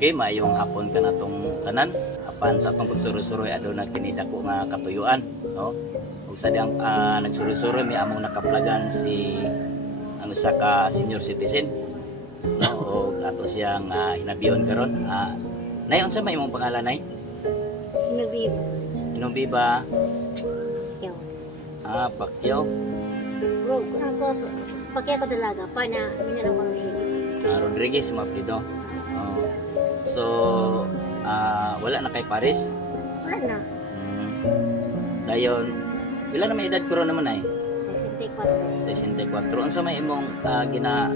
Okay, maayong hapon ka na tong tanan. Apan sa atong pagsuroy-suroy aduna kini dako nga katuyuan, no? Ug sa diyang nagsuroy-suroy mi among nakaplagan si ang usa ka senior citizen, no? O ato siyang hinabiyon karon. Nay, unsa may imong pangalan, nay? Inubib. Inubiba. Yaw. Pacquiao. Bro, ako, pakya ko dalaga pa na minanong ko rin. Rodriguez Maprido. So, wala na kay Paris. Wala na. Dayon, pila na may edad ko ron naman ay? 64. 64. Unsa may imong gina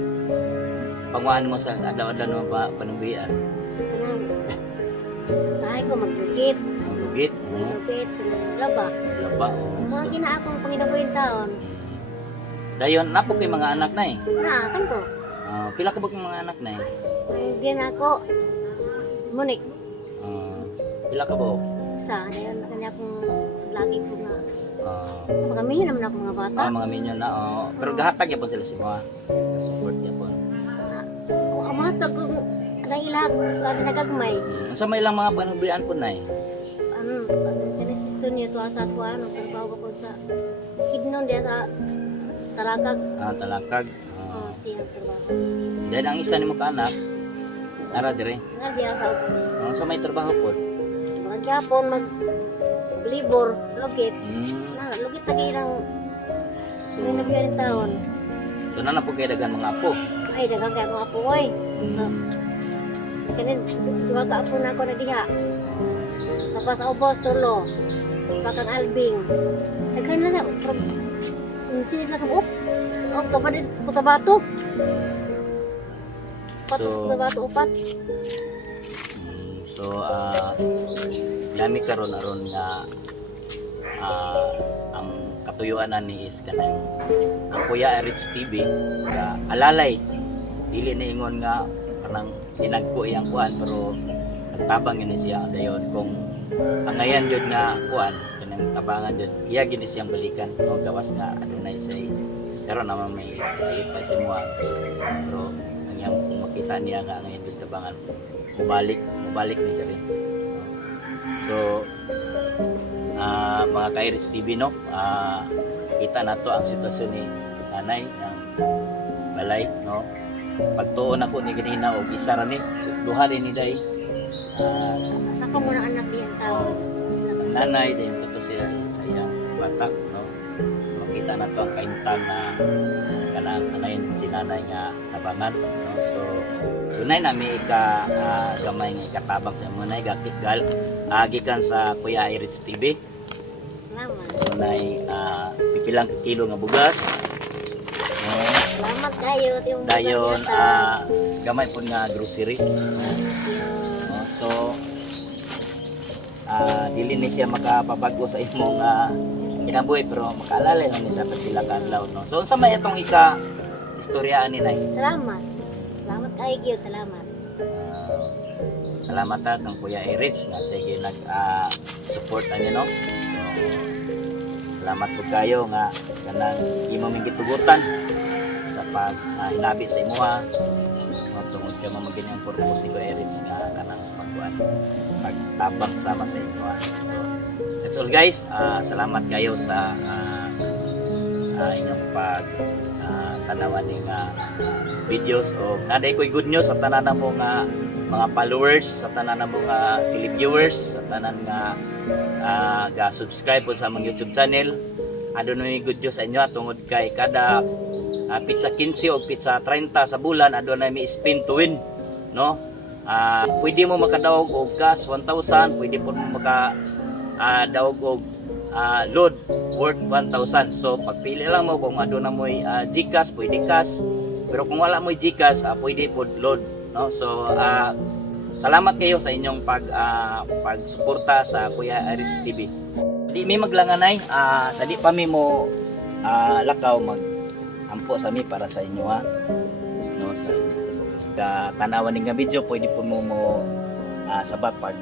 pangwahan mo sa adlaw-adlaw no panubian? Kanang, sahay ko maglugit. Ang lugit, no? Maglugit, laba. Laba. Mga gina akong panginabuhin taon. Dayon, napo kay mga anak na eh. Na, kanto. Pila ka ba kay mga anak na eh? Hindi na ako. Munik. Pila ka ba? Isa. Dayon, kanya akong lagi ko nga. Uh, Pagkamili naman ako mga bata. mga minyon na. Pero gahatag yapon sila si mga. Support yapon. Ang mga tag ang ilang nagagmay. Unsa may ilang mga panubian po na eh? Kanasisto niya to asa ko trabaho ko sa kidnon dia sa Talakag. Talakag. Siyang trabaho. Dahil ang isa ni mo ka anak, nara dire. Nga dia sa ubos. Unsa may trabaho po? Mga gyapon libor lugit. Na lugit lagi ng ninabiyan taon. So na po kayo dagan mga apo. Ay dagang kay ako apoy. Tapos kanin duha ka apo na ako na diha. Tapos sa ubos tulo. Bakang albing. Daghan na from sinis na kabuk. Kapag Cotabato. Patos Cotabato upat. So yami karon aron nga ang katuyuan na ni is kanang ang Kuya Rich TV nga alalay dili na ingon nga kanang dinagko iyang kuan pero nagtabang yun siya dayon kung ang ngayon yun nga kuan kanang tabangan yun iya gini siyang balikan no gawas nga adunay say pero naman may palit pa si mga pero ang yang kung makita niya nga ngayon yun tabangan mubalik ni diri. So mga ka-Iris TV no, kita na to ang sitwasyon ni nanay ng balay no. Pagtuon ako ni ganina og isa ra ni duha rin ni day. Sa ko muna anak diyan taon. Nanay din to sila sa iyang bata no. Makita na to ang kaintan na kanang anayin si nanay nga tabangan no. So tunay nami gamay nga ikatabang sa mga gakitgal gikan sa Kuya Iris TV. Salamat. Tunay pipilang kilo nga bugas. No. Salamat kayo yung Dayon gamay pud nga grocery. No. So dili ni siya makapabago sa imong kinabuhi pero makaalala lang ni sa pila ka adlaw no. So unsa may itong istoryaan ni nay? Salamat. Salamat kayo, salamat. Salamat kang Kuya Erich nga sige nag-support ani no. So, salamat po kayo nga kanang imo ming gitugutan sa pag hinabi sa imuha. No, tungod ka mamagin ang purpose ni Kuya Erich nga kanang pagtabang sama sa imuha. So that's all guys. Salamat kayo sa inyong tanawan ng videos o naday ko'y good news sa tanan mo nga mga followers, sa tanan mo nga televiewers, sa tanan nga ga-subscribe po sa mga YouTube channel. Adunay good news sa inyo tungod kay kada pizza 15 o pizza 30 sa bulan adunay may spin to win no. Pwede mo makadaog og gas 1,000, pwede po mo daog og load worth 1,000. So pagpili lang mo kung aduna mo'y GCash, pwede cash. Pero kung wala mo'y GCash, pwede po load, no? So salamat kayo sa inyong pagsuporta sa Kuya Rich TV. Di mi maglanganay sa di pa mi mo lakaw ampo sa mi para sa inyo ha. No, sa tanawan nga video pwede po mo sabat pag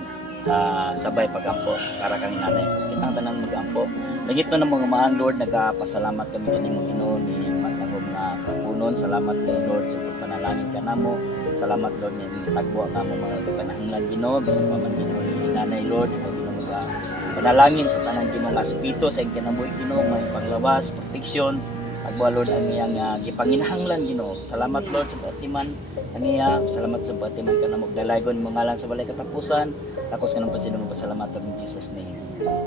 sabay pagampo para kang nanay sa kitang tanan mag-ampo. Lagit no ng mga mahal Lord nagapasalamat kami ni mong Ginoo ni matagom nga kapuno kanon. Salamat kay Lord sa pagpanalangin ka namo. Salamat Lord nga tagbo nga mo mga panahanglan Ginoo bisan pa man Ginoo ni Nanay Lord ikaw Ginoo ka panalangin sa tanan Ginoo nga aspeto sa iyang kinabuhi Ginoo may panglawas, proteksyon. Agwa Lord ang iyang gipanginahanglan Ginoo. Salamat Lord sa patiman aniya. Salamat sa patiman ka namo dalaygon mo ngalan sa balay katapusan. Takos ka ng pasalamaton in Jesus name.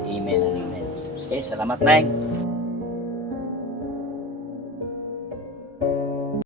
Amen and amen. Okay, salamat Nay.